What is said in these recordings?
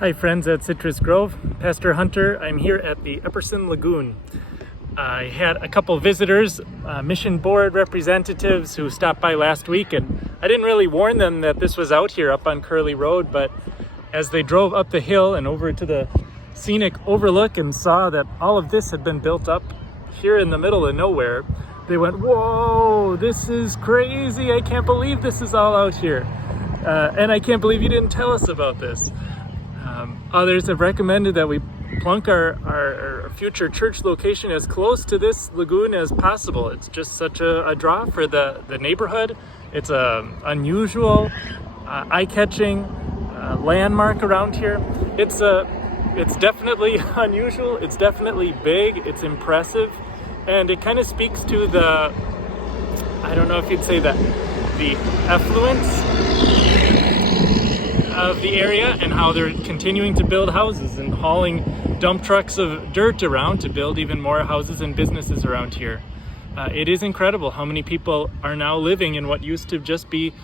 Hi friends at Citrus Grove, Pastor Hunter. I'm here at the Epperson Lagoon. I had a couple visitors, mission board representatives who stopped by last week, and I didn't really warn them that this was out here up on Curly Road, but as they drove up the hill and over to the scenic overlook and saw that all of this had been built up here in the middle of nowhere, they went, "Whoa, this is crazy. I can't believe this is all out here. And I can't believe you didn't tell us about this." Others have recommended that we plunk our future church location as close to this lagoon as possible. It's just such a draw for the neighborhood. It's a unusual, eye-catching landmark around here. It's definitely unusual. It's definitely big. It's impressive, and it kind of speaks to I don't know if you'd say that, the affluence of the area and how they're continuing to build houses and hauling dump trucks of dirt around to build even more houses and businesses around here. It is incredible how many people are now living in what used to just be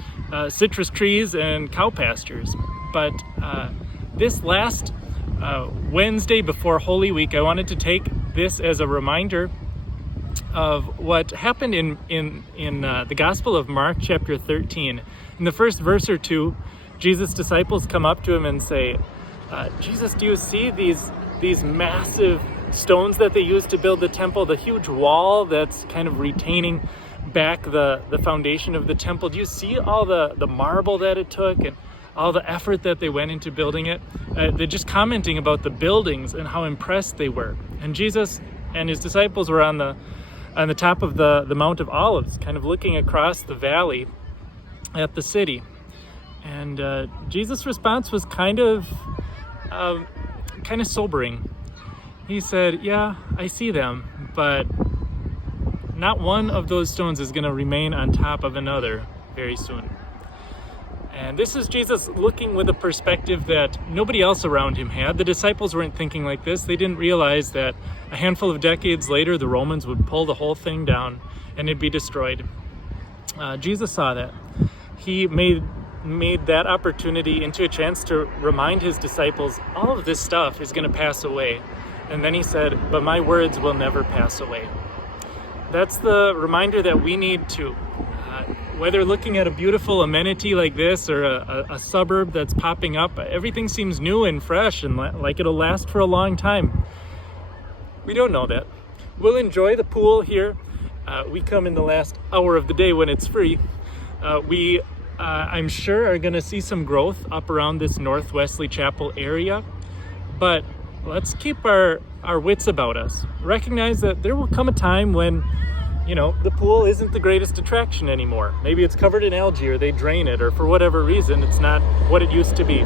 citrus trees and cow pastures. But this last Wednesday before Holy Week, I wanted to take this as a reminder of what happened in the Gospel of Mark chapter 13. In the first verse or two, Jesus' disciples come up to him and say, "Jesus, do you see these massive stones that they used to build the temple, the huge wall that's kind of retaining back the foundation of the temple? Do you see all the marble that it took and all the effort that they went into building it?" They're just commenting about the buildings and how impressed they were. And Jesus and his disciples were on the top of the Mount of Olives, kind of looking across the valley at the city. And Jesus' response was kind of sobering. He said, "Yeah, I see them, but not one of those stones is going to remain on top of another very soon." And this is Jesus looking with a perspective that nobody else around him had. The disciples weren't thinking like this. They didn't realize that a handful of decades later, the Romans would pull the whole thing down and it'd be destroyed. Jesus saw that. He made that opportunity into a chance to remind his disciples, all of this stuff is going to pass away. And then he said, "But my words will never pass away." That's the reminder that we need too. Whether looking at a beautiful amenity like this or a suburb that's popping up, everything seems new and fresh and like it'll last for a long time. We don't know that. We'll enjoy the pool here. We come in the last hour of the day when it's free. I'm sure are going to see some growth up around this North Wesley Chapel area, but let's keep our wits about us. Recognize that there will come a time when, the pool isn't the greatest attraction anymore. Maybe it's covered in algae or they drain it, or for whatever reason, it's not what it used to be.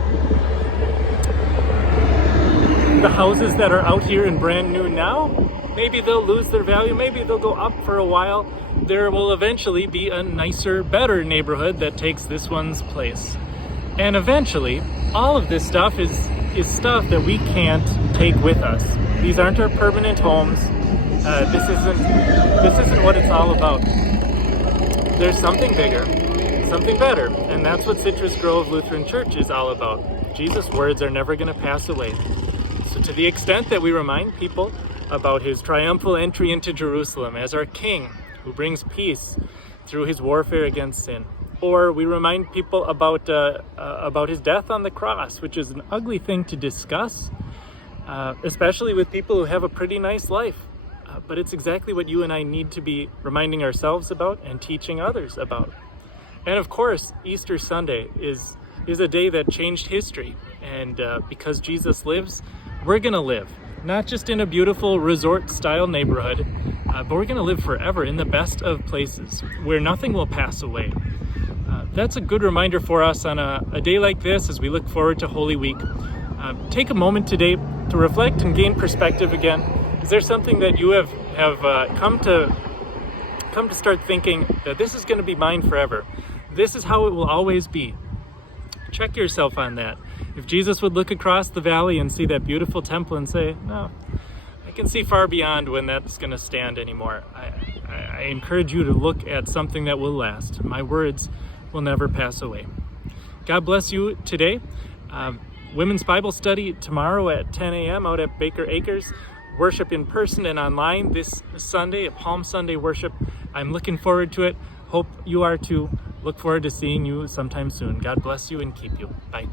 The houses that are out here and brand new now, maybe they'll lose their value. Maybe they'll go up for a while. There will eventually be a nicer, better neighborhood that takes this one's place. And eventually, all of this stuff is stuff that we can't take with us. These aren't our permanent homes. This isn't what it's all about. There's something bigger, something better, and that's what Citrus Grove Lutheran Church is all about. Jesus' words are never going to pass away. So to the extent that we remind people about his triumphal entry into Jerusalem as our King, who brings peace through his warfare against sin. Or we remind people about his death on the cross, which is an ugly thing to discuss, especially with people who have a pretty nice life. But it's exactly what you and I need to be reminding ourselves about and teaching others about. And of course, Easter Sunday is a day that changed history. And because Jesus lives, we're going to live. Not just in a beautiful resort-style neighborhood, but we're going to live forever in the best of places where nothing will pass away. That's a good reminder for us on a day like this as we look forward to Holy Week. Take a moment today to reflect and gain perspective again. Is there something that you have come to start thinking that this is going to be mine forever? This is how it will always be. Check yourself on that. If Jesus would look across the valley and see that beautiful temple and say, "No, I can see far beyond when that's going to stand anymore," I encourage you to look at something that will last. My words will never pass away. God bless you today. Women's Bible study tomorrow at 10 a.m. out at Baker Acres. Worship in person and online this Sunday, a Palm Sunday worship. I'm looking forward to it. Hope you are too. Look forward to seeing you sometime soon. God bless you and keep you. Bye.